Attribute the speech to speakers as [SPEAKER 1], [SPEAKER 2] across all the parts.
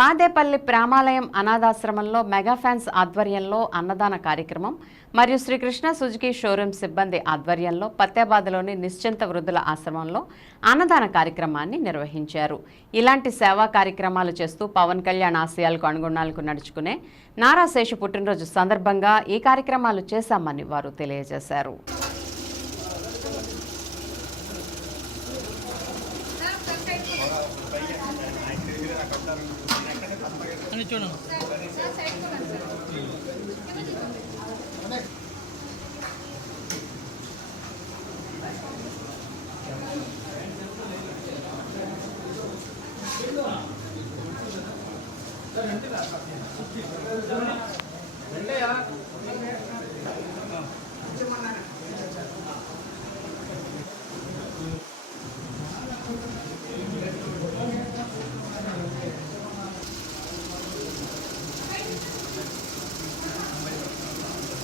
[SPEAKER 1] మాదేపల్లి ప్రామాలయం అనాథాశ్రమంలో mega fans ఆధ్వర్యంలో అన్నదాన కార్యక్రమం మరియు శ్రీకృష్ణ సుజుకి షోరూమ్ సిబ్బంది ఆధ్వర్యంలో పత్తేబాద్లోని నిశ్చింత వృద్ధుల ఆశ్రమంలో అన్నదాన కార్యక్రమాన్ని నిర్వహించారు ఇలాంటి సేవా కార్యక్రమాలు చేస్తూ పవన్ కళ్యాణ్ ఆశయాలకు అనుగుణాలకు నడుచుకునే నారాశేషు పుట్టినరోజు సందర్భంగా ఈ కార్యక్రమాలు చేశామని వారు తెలియజేశారు
[SPEAKER 2] చూడండి
[SPEAKER 3] చూడండి రెండయా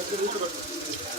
[SPEAKER 2] 私。